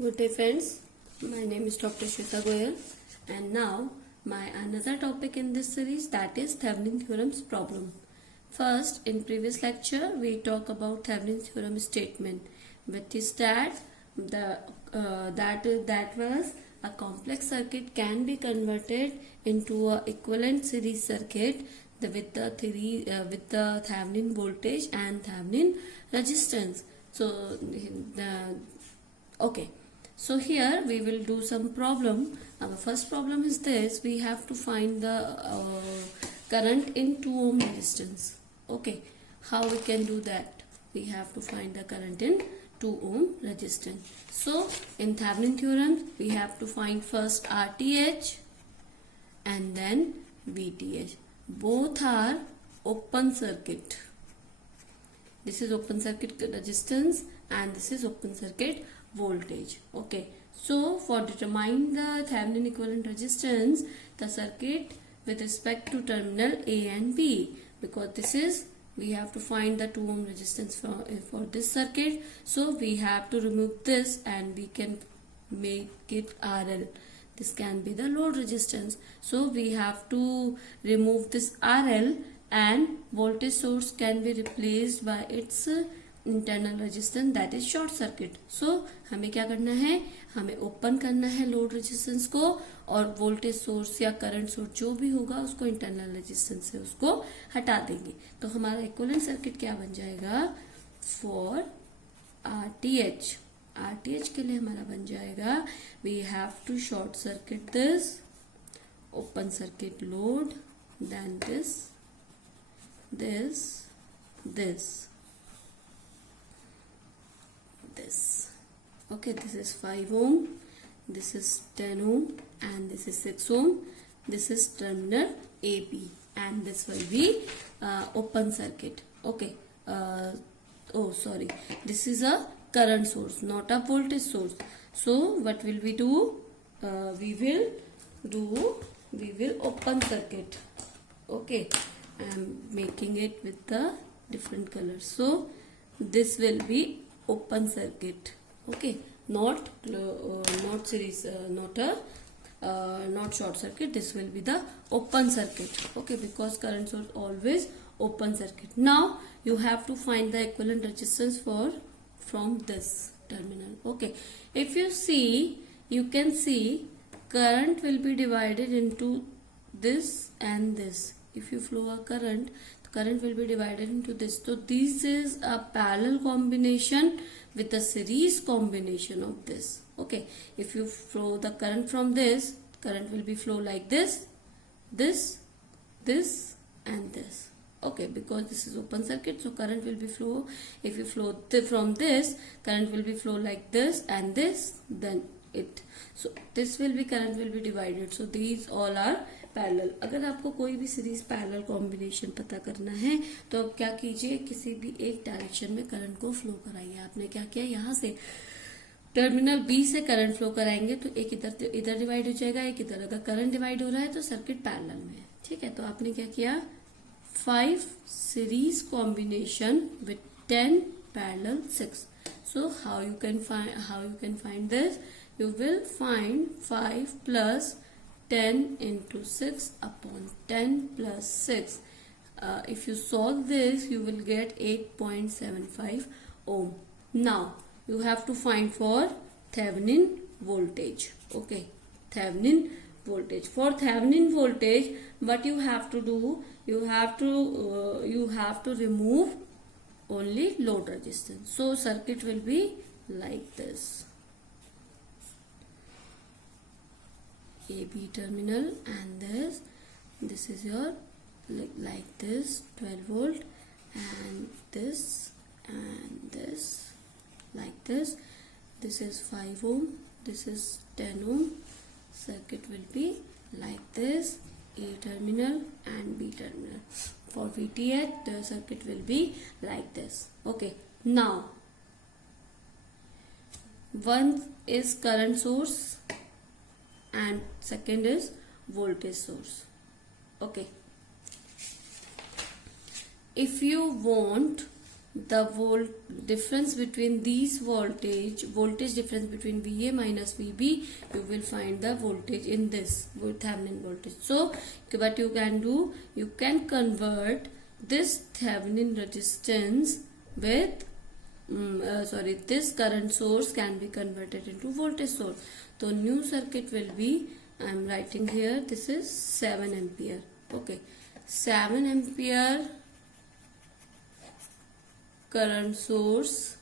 Good day friends, my name is Dr. Shweta Goyal and now my another topic in this series, that is Thevenin theorem's problem. First, in previous lecture we talk about Thevenin theorem statement, which is that that was a complex circuit can be converted into a equivalent series circuit with the Thevenin voltage and Thevenin resistance. So okay. So here we will do some problem. Our first problem is this: we have to find the current in 2 ohm resistance. Okay, how we can do that? We have to find the current in 2 ohm resistance. So in Thevenin theorem, we have to find first RTh and then VTh. Both are open circuit. This is open circuit resistance and this is open circuit voltage. Okay, so for determining the Thevenin equivalent resistance, the circuit with respect to terminal A and B, because this is, we have to find the 2 ohm resistance for this circuit, so we have to remove this and we can make it RL. This can be the load resistance, so we have to remove this RL and voltage source can be replaced by its internal resistance, that is short circuit. So हमें क्या करना है, हमें open करना है load resistance को और voltage source या करंट सोर्स जो भी होगा उसको इंटरनल रेजिस्टेंस से उसको हटा देंगे. तो हमारा इक्विवेलेंट सर्किट क्या बन जाएगा फॉर आरटीएच. आरटीएच के लिए हमारा बन जाएगा, we have to short circuit this, open circuit load, then this this. Okay, this is 5 ohm, this is 10 ohm and this is 6 ohm. This is terminal AB and this will be open circuit. Okay, this is a current source, not a voltage source. So what will we do? We will open circuit. Okay, I am making it with the different colors. So this will be open circuit. Okay, not series, not short circuit. This will be the open circuit. Okay, because current source always open circuit. Now you have to find the equivalent resistance from this terminal. Okay, if you see, you can see current will be divided into this and this. If you flow a current will be divided into this. So this is a parallel combination with a series combination of this. Okay, if you flow the current from this, current will be flow like this and this. Okay, because this is open circuit, so current will be flow. If you flow from this, current will be flow like this and this, then it. So this will be, current will be divided. So these all are parallel. अगर आपको कोई भी series parallel combination पता करना है तो आप क्या कीजिए, किसी भी एक डायरेक्शन में करंट को फ्लो कराइए. आपने क्या किया, यहाँ से टर्मिनल बी से करंट फ्लो कराएंगे तो एक इधर डिवाइड हो जाएगा, एक इधर. अगर करंट डिवाइड हो रहा है तो सर्किट पैरेलल में है. ठीक है, तो आपने क्या किया, 5 series combination with 10 parallel 6. So how you can find this? You will find 5 plus 10 into 6 upon 10 plus 6. If you solve this, you will get 8.75 ohm. Now you have to find for Thevenin voltage. Okay, Thevenin voltage. For Thevenin voltage, what you have to do? You have to remove only load resistance. So circuit will be like this. AB terminal and this is your like this 12 volt and this like this. This is 5 ohm, this is 10 ohm. Circuit will be like this, A terminal and B terminal. For VTh, the circuit will be like this. Okay, now one is current source and second is voltage source. Okay, if you want the difference between these voltage difference between VA minus VB, you will find the voltage in this Thevenin voltage. So what you can do, you can convert this Thevenin resistance with this current source can be converted into voltage source. So new circuit will be, I am writing here, this is 7 ampere. Okay, 7 ampere current source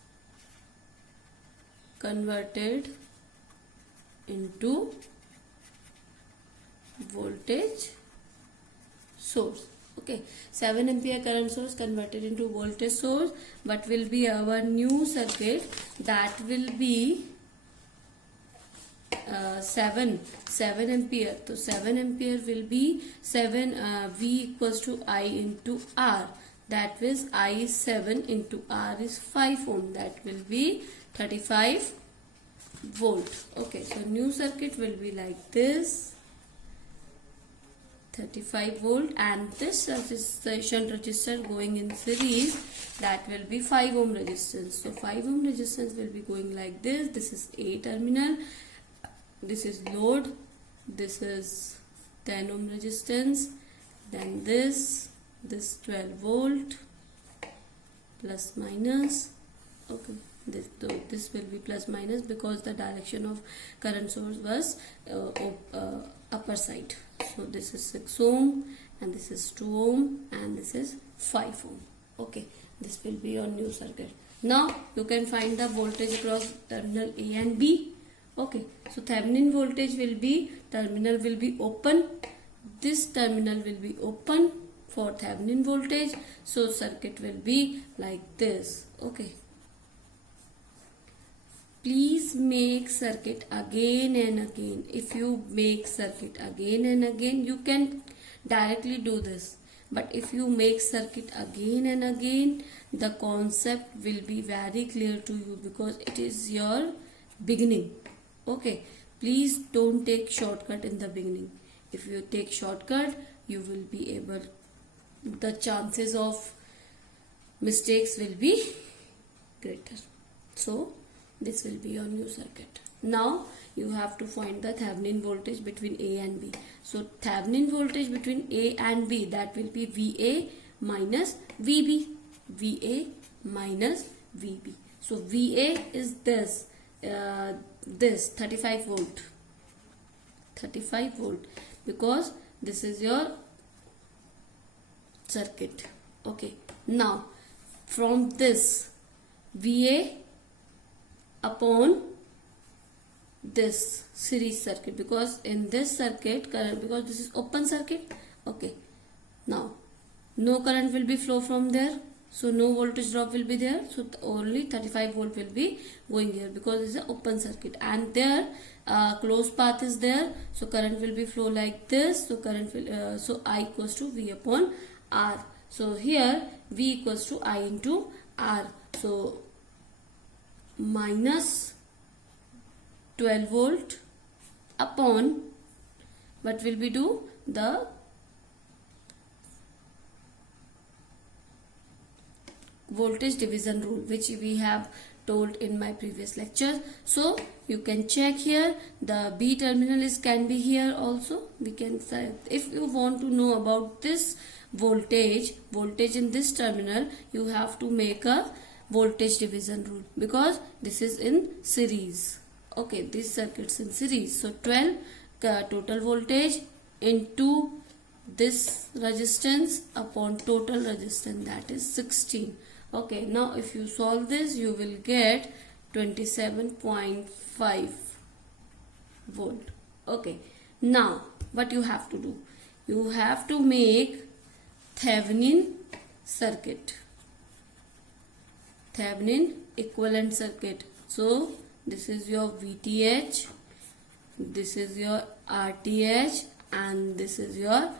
converted into voltage source. Okay, 7 ampere current source converted into voltage source. What will be our new circuit? That will be 7 ampere. So 7 ampere will be 7 V equals to I into R. That is I is 7 into R is 5 ohm. That will be 35 volt. Okay, so new circuit will be like this, 35 volt, and this shunt resistor going in series, that will be 5 ohm resistance. So 5 ohm resistance will be going like this. This is A terminal, this is load, this is 10 ohm resistance, then this 12 volt plus minus. Okay, this will be plus minus because the direction of current source was upper side. So this is 6 ohm and this is 2 ohm and this is 5 ohm. Okay, this will be your new circuit. Now you can find the voltage across terminal A and B. Okay, so Thevenin voltage will be, terminal will be open, this terminal will be open for Thevenin voltage, so circuit will be like this. Okay, please make circuit again and again. If you make circuit again and again, you can directly do this, but if you make circuit again and again, the concept will be very clear to you because it is your beginning. Okay, please don't take shortcut in the beginning. If you take shortcut, you will be able, the chances of mistakes will be greater. So this will be your new circuit. Now you have to find the Thevenin voltage between A and B. So Thevenin voltage between A and B, that will be VA minus VB. VA minus VB. So VA is this 35 volt. 35 volt because this is your circuit. Okay, now from this VA upon this series circuit, because in this circuit current, because this is open circuit. Okay, now no current will be flow from there, so no voltage drop will be there, so only 35 volt will be going here because it's an open circuit, and there closed path is there, so current will be flow like this. So current will so I equals to V upon R. So here V equals to I into R. So minus 12 volt upon, what will we do, the voltage division rule, which we have told in my previous lecture. So you can check here, the B terminal is can be here also. We can say, if you want to know about this voltage in this terminal, you have to make a voltage division rule because this is in series. Okay, this circuit's in series. So 12 total voltage into this resistance upon total resistance, that is 16. Okay, now if you solve this, you will get 27.5 volt. Okay, now what you have to do, you have to make Thevenin circuit, Thevenin equivalent circuit. So this is your VTH, this is your RTH, and this is your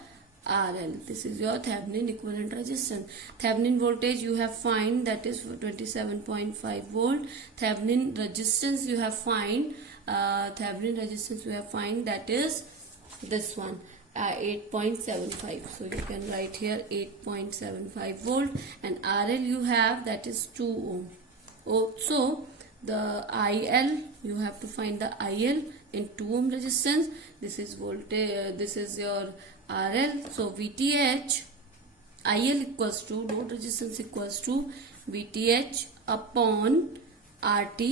RL. This is your Thevenin equivalent resistance. Thevenin voltage you have find, that is 27.5 volt. Thevenin resistance you have find, that is this one. 8.75. So you can write here 8.75 volt, and RL you have, that is 2 ohm. So the IL, you have to find the IL in 2 ohm resistance. This is voltage, this is your RL. So VTH, IL equals to, load resistance equals to VTH upon RT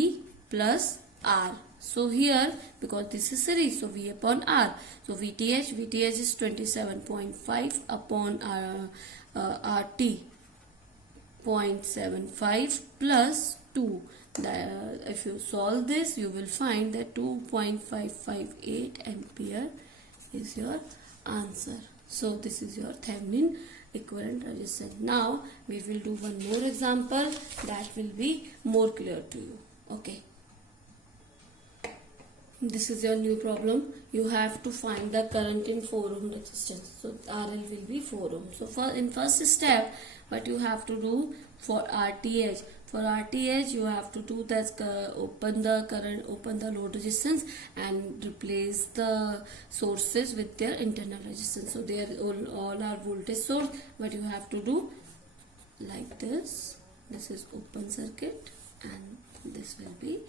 plus R. So here, because this is series, so V upon R. So VTH is 27.5 upon RT, 0.75 plus 2. If you solve this, you will find that 2.558 ampere is your answer. So this is your Thevenin equivalent resistance. Now we will do one more example that will be more clear to you. Okay. This is your new problem. You have to find the current in 4 ohm resistance. So RL will be 4 ohm. So in first step, what you have to do for RTH. For RTH, you have to do that, open the current, open the load resistance, and replace the sources with their internal resistance. So they are all are voltage source. What you have to do, like this. This is open circuit, and this will be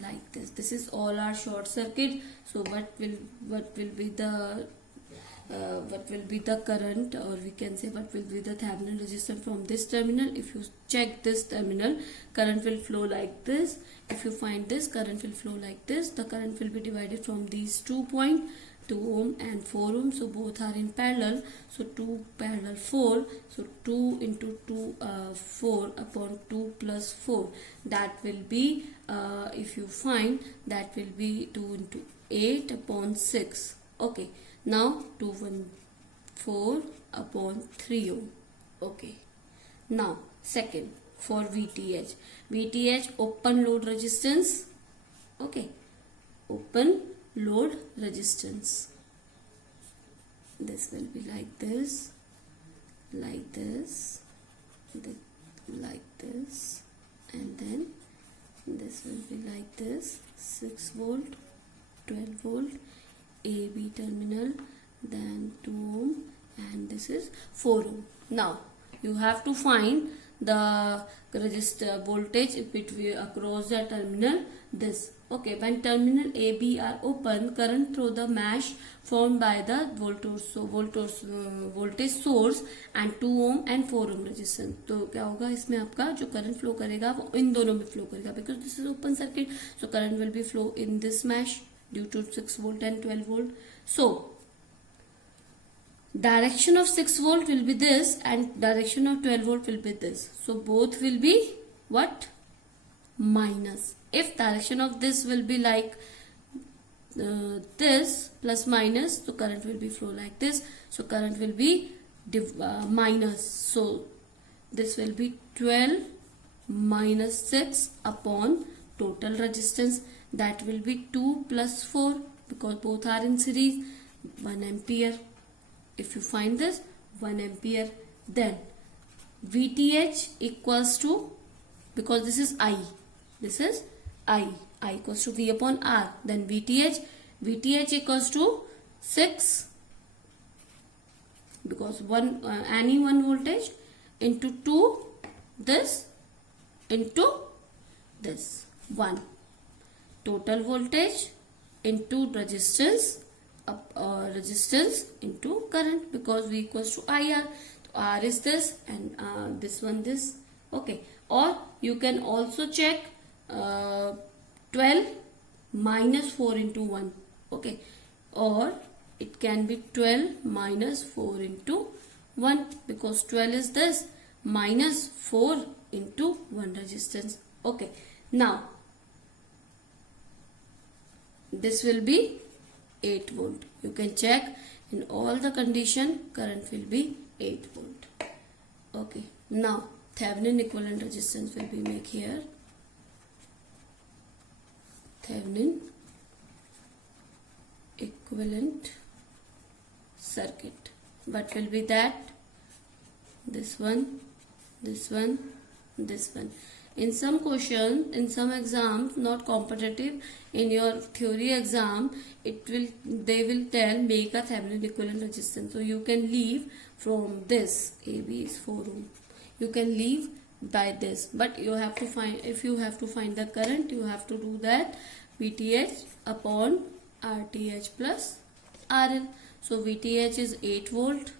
like this. This is all our short circuit. So what will be the current, or we can say what will be the Thevenin resistance from this terminal. If you check this terminal, current will flow like this. If you find this, current will flow like this. The current will be divided from these 2 points, 2 ohm and 4 ohm. So both are in parallel. So 2 parallel 4. So 2 into 2, 4 upon 2 plus 4. That will be, if you find, that will be 2 into 8 upon 6. Okay. Now 214 upon 3 ohm. Okay. Now second, for VTH. VTH, open load resistance. Okay. Open load resistance. This will be like this, like this, like this, and then this will be like this. 6 volt, 12 volt, AB terminal, then 2 ohm, and this is 4 ohm. Now you have to find the resistor voltage between across the terminal. This, okay, when terminal AB are open, current through the mesh formed by the voltage source and 2 ohm and 4 ohm resistance. तो क्या होगा इसमें, आपका जो current flow करेगा वो इन दोनों में फ्लो करेगा, because this is open circuit. So current will be flow in this mesh due to 6 volt and 12 volt. So direction of 6 volt will be this, and direction of 12 volt will be this. So both will be what? Minus. If direction of this will be like this, plus minus, so current will be flow like this. So current will be minus. So this will be 12 minus 6 upon total resistance. That will be 2 plus 4, because both are in series, 1 ampere. If you find this, 1 ampere, then VTH equals to, because this is I equals to V upon R, then VTH equals to 6, because any one voltage into 2, this into this 1, total voltage into resistance, resistance into current, because V equals to IR. So R is this, and this one this. Okay. Or you can also check 12 minus 4 into 1. Okay. Or it can be 12 minus 4 into 1, because 12 is this, minus 4 into 1 resistance. Okay. Now this will be 8 volt. You can check in all the condition, current will be 8 volt. Okay. Now Thevenin equivalent resistance will be make here. Thevenin equivalent circuit. What will be that? This one, this one, this one. In some question, in some exams, not competitive, in your theory exam, they will tell make a Thevenin equivalent resistance. So you can leave from this. AB is 4 ohm. You can leave by this, but you have to find, if you have to find the current, you have to do that VTH upon RTH plus RL. So VTH is 8 volt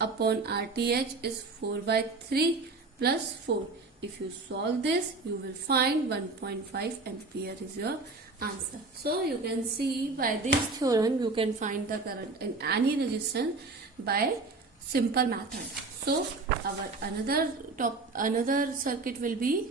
upon RTH is 4 by 3 plus 4. If you solve this, you will find 1.5 ampere is your answer. So you can see by this theorem, you can find the current in any resistance by simple method. So our another circuit will be,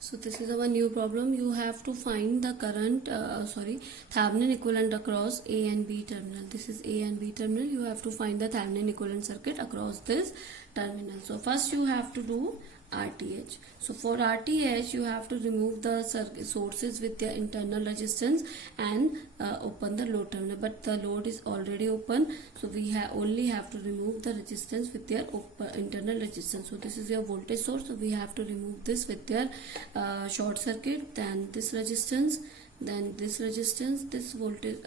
so this is our new problem. You have to find the current, Thevenin equivalent across A and B terminal. This is A and B terminal. You have to find the Thevenin equivalent circuit across this terminal. So first you have to do RTH. So for RTH, you have to remove the sources with their internal resistance and open the load terminal. But the load is already open, so we only have to remove the resistance with their internal resistance. So this is your voltage source. So we have to remove this with their short circuit. Then this resistance, then this resistance, this voltage,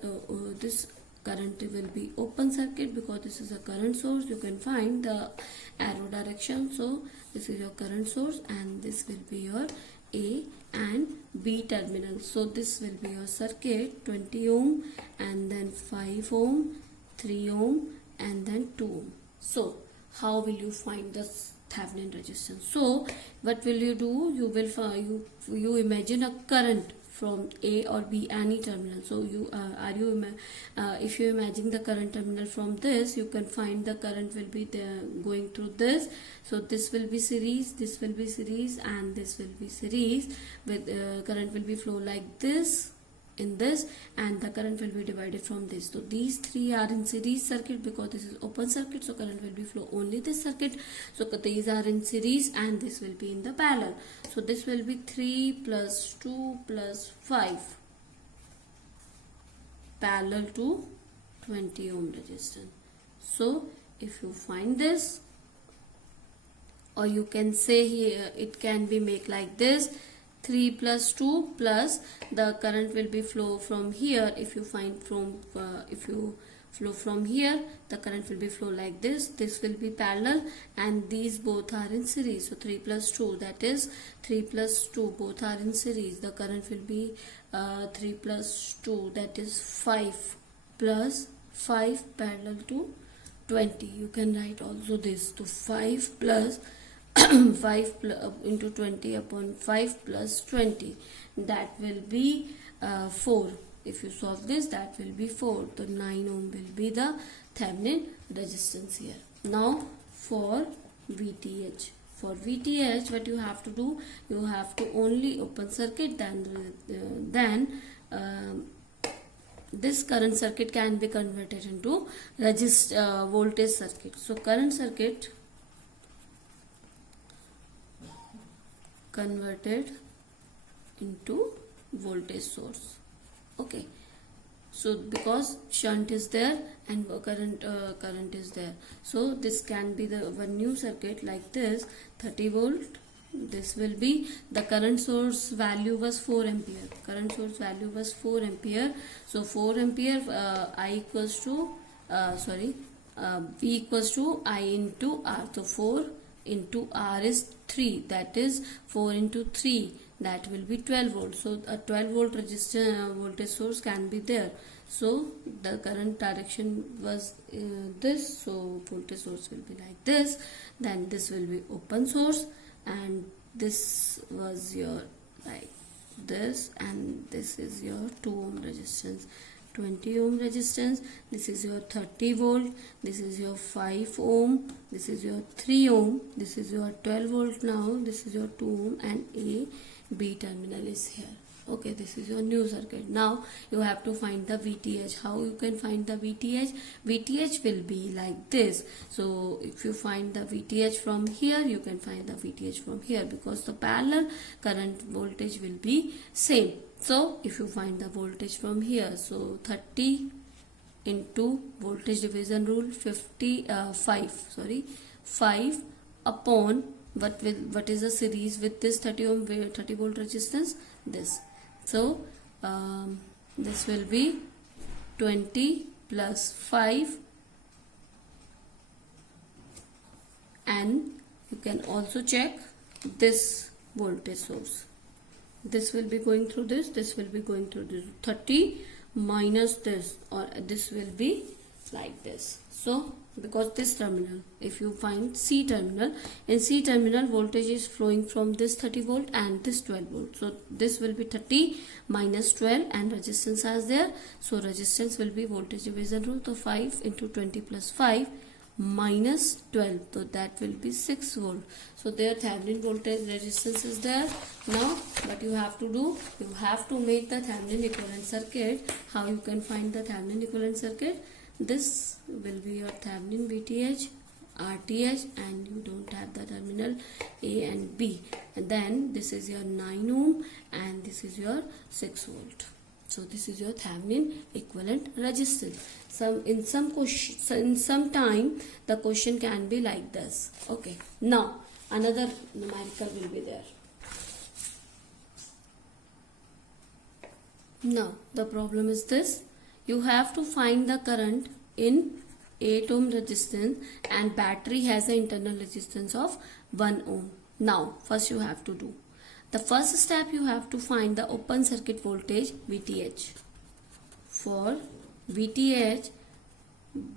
this current will be open circuit because this is a current source. You can find the arrow direction. So this is your current source and this will be your A and B terminal. So this will be your circuit, 20 ohm and then 5 ohm, 3 ohm and then 2 ohm. So how will you find the Thevenin resistance? So what will you do? You will find, you imagine a current from A or B, any terminal. So you if you imagine the current terminal from this, you can find the current will be there going through this. So this will be series, this will be series and this will be series with current will be flow like this in this, and the current will be divided from this. So these three are in series circuit because this is open circuit, so current will be flow only this circuit. So these are in series and this will be in the parallel. So this will be 3 plus 2 plus 5 parallel to 20 ohm resistance. So if you find this, or you can say here it can be make like this, 3 plus 2 plus the current will be flow from here. If you find from if you flow from here, the current will be flow like this. This will be parallel and these both are in series. So 3 plus 2, that is 3 plus 2, both are in series. The current will be 3 plus 2, that is 5 plus 5 parallel to 20. You can write also this to 5 plus 5 into 20 upon 5 plus 20, that will be 4. If you solve this, that will be 4. So 9 ohm will be the Thevenin resistance here. Now for VTH. For VTH, what you have to do, you have to only open circuit, then this current circuit can be converted into voltage circuit. So current circuit converted into voltage source. Okay, so because shunt is there and current is there, so this can be the one new circuit like this, 30 volt. This will be the current source value was 4 ampere. Current source value was 4 ampere. So 4 ampere I equals to V equals to I into R. So 4 into R is 3, that is 4 into 3, that will be 12 volts. So a 12 volt voltage source can be there. So the current direction was this, so voltage source will be like this. Then this will be open source and this was your like this, and this is your 2 ohm resistance, 20 ohm resistance. This is your 30 volt, this is your 5 ohm, this is your 3 ohm, this is your 12 volt. Now this is your 2 ohm and A B terminal is here. Okay, this is your new circuit. Now you have to find the VTH. How you can find the VTH? VTH will be like this. So if you find the VTH from here, you can find the VTH from here because the parallel current voltage will be same. So if you find the voltage from here, so 30 into voltage division rule 5 upon what is the series with this 30 volt resistance? This. So this will be 20 plus 5, and you can also check this voltage source. This will be going through this will be going through this. 30 minus this, or this will be like this. So because this terminal, if you find C terminal, in C terminal voltage is flowing from this 30 volt and this 12 volt. So this will be 30 minus 12, and resistance as there. So resistance will be voltage division rule. So 5 into 20 plus 5 minus 12, so that will be 6 volt. So their Thevenin voltage resistance is there. Now what you have to do, you have to make the Thevenin equivalent circuit. How you can find the Thevenin equivalent circuit? This will be your Thevenin VTH, RTH, and you don't have the terminal A and B, and then this is your 9 ohm and this is your 6 volt. So this is your Thevenin equivalent resistance. In some time the question can be like this. Okay, now another numerical will be there. Now the problem is this: you have to find the current in 8 ohm resistance, and battery has an internal resistance of 1 ohm. Now first you have to do, the first step, you have to find the open circuit voltage VTH. For VTH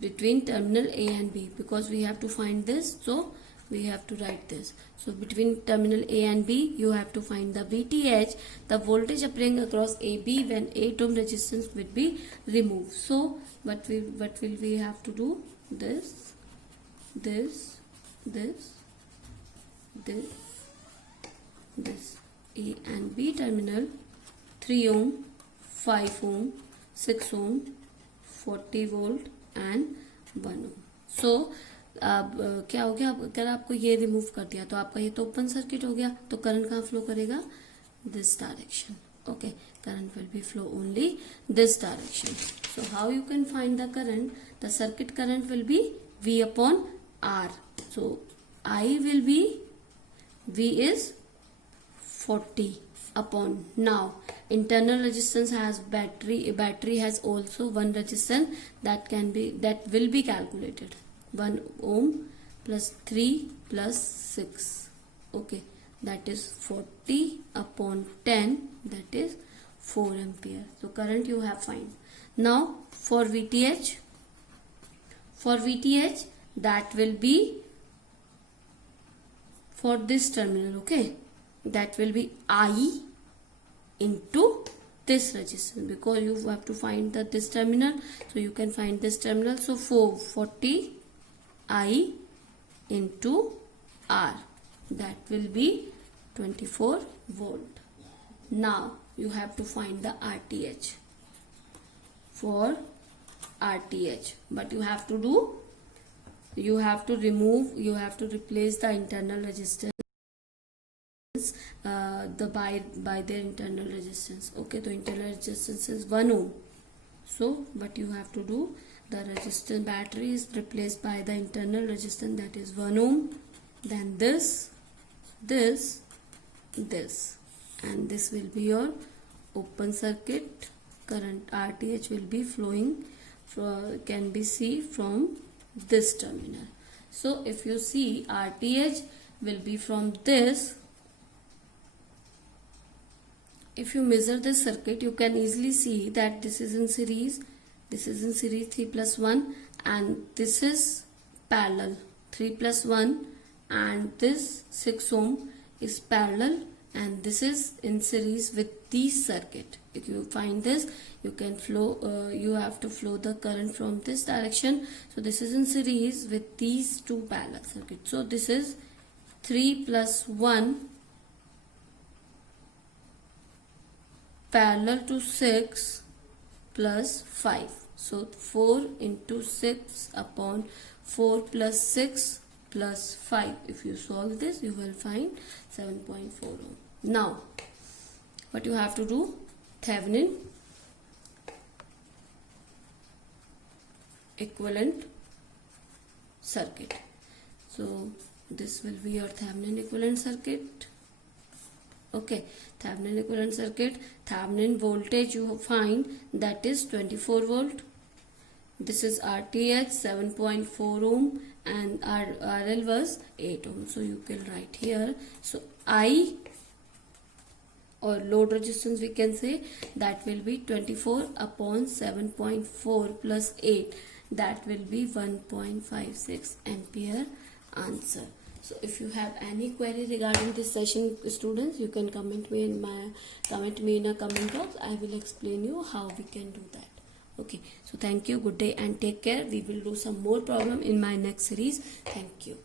between terminal A and B, because we have to find this, so we have to write this. So between terminal A and B, you have to find the VTH, the voltage appearing across AB when 8 ohm resistance will be removed. So what will we have to do? This, A and B terminal, 3 ohm, 5 ohm, 6 ohm, 40 volt and 1 ohm. So अब क्या हो गया, अगर आपको ये remove कर दिया तो आपका ये तो ओपन सर्किट हो गया, तो करंट कहाँ फ्लो करेगा? This direction. Okay, current will be flow only this direction. So how you can find the current? The circuit current will be V upon R. So I will be, V is 40 upon. Now internal resistance has battery has also one resistance that will be calculated. 1 ohm plus 3 plus 6. Okay, that is 40 upon 10, that is 4 ampere. So current you have find. Now for VTH that will be for this terminal. Okay, that will be I into this resistance, because you have to find this terminal, so you can find this terminal. So 40 I into R, that will be 24 volt. Now you have to find the RTH. For RTH, but you have to do, you have to replace the internal resistance by their internal resistance. Okay, the internal resistance is 1 ohm. So what you have to do, the resistance battery is replaced by the internal resistance, that is 1 ohm. Then this, and this will be your open circuit current. RTH will be flowing can be seen from this terminal. So if you see, RTH will be from this. If you measure this circuit, you can easily see that this is in series. This is in series 3 plus 1, and this is parallel 3 plus 1, and this 6 ohm is parallel, and this is in series with this circuit. If you find this, you can flow, you have to flow the current from this direction. So this is in series with these two parallel circuits. So this is 3 plus 1 parallel to 6 plus 5. So 4 into 6 upon 4 plus 6 plus 5. If you solve this, you will find 7.4 ohm. Now what you have to do, Thevenin equivalent circuit. So this will be your Thevenin equivalent circuit. Okay, Thevenin equivalent circuit, Thevenin voltage you find, that is 24 volt. This is RTH 7.4 ohm and RL was 8 ohm. So you can write here. So I, or load resistance we can say, that will be 24 upon 7.4 plus 8, that will be 1.56 ampere. Answer. So if you have any query regarding this session, students, you can comment me in a comment box. I will explain you how we can do that. Okay, so thank you, good day and take care. We will do some more problem in my next series. Thank you.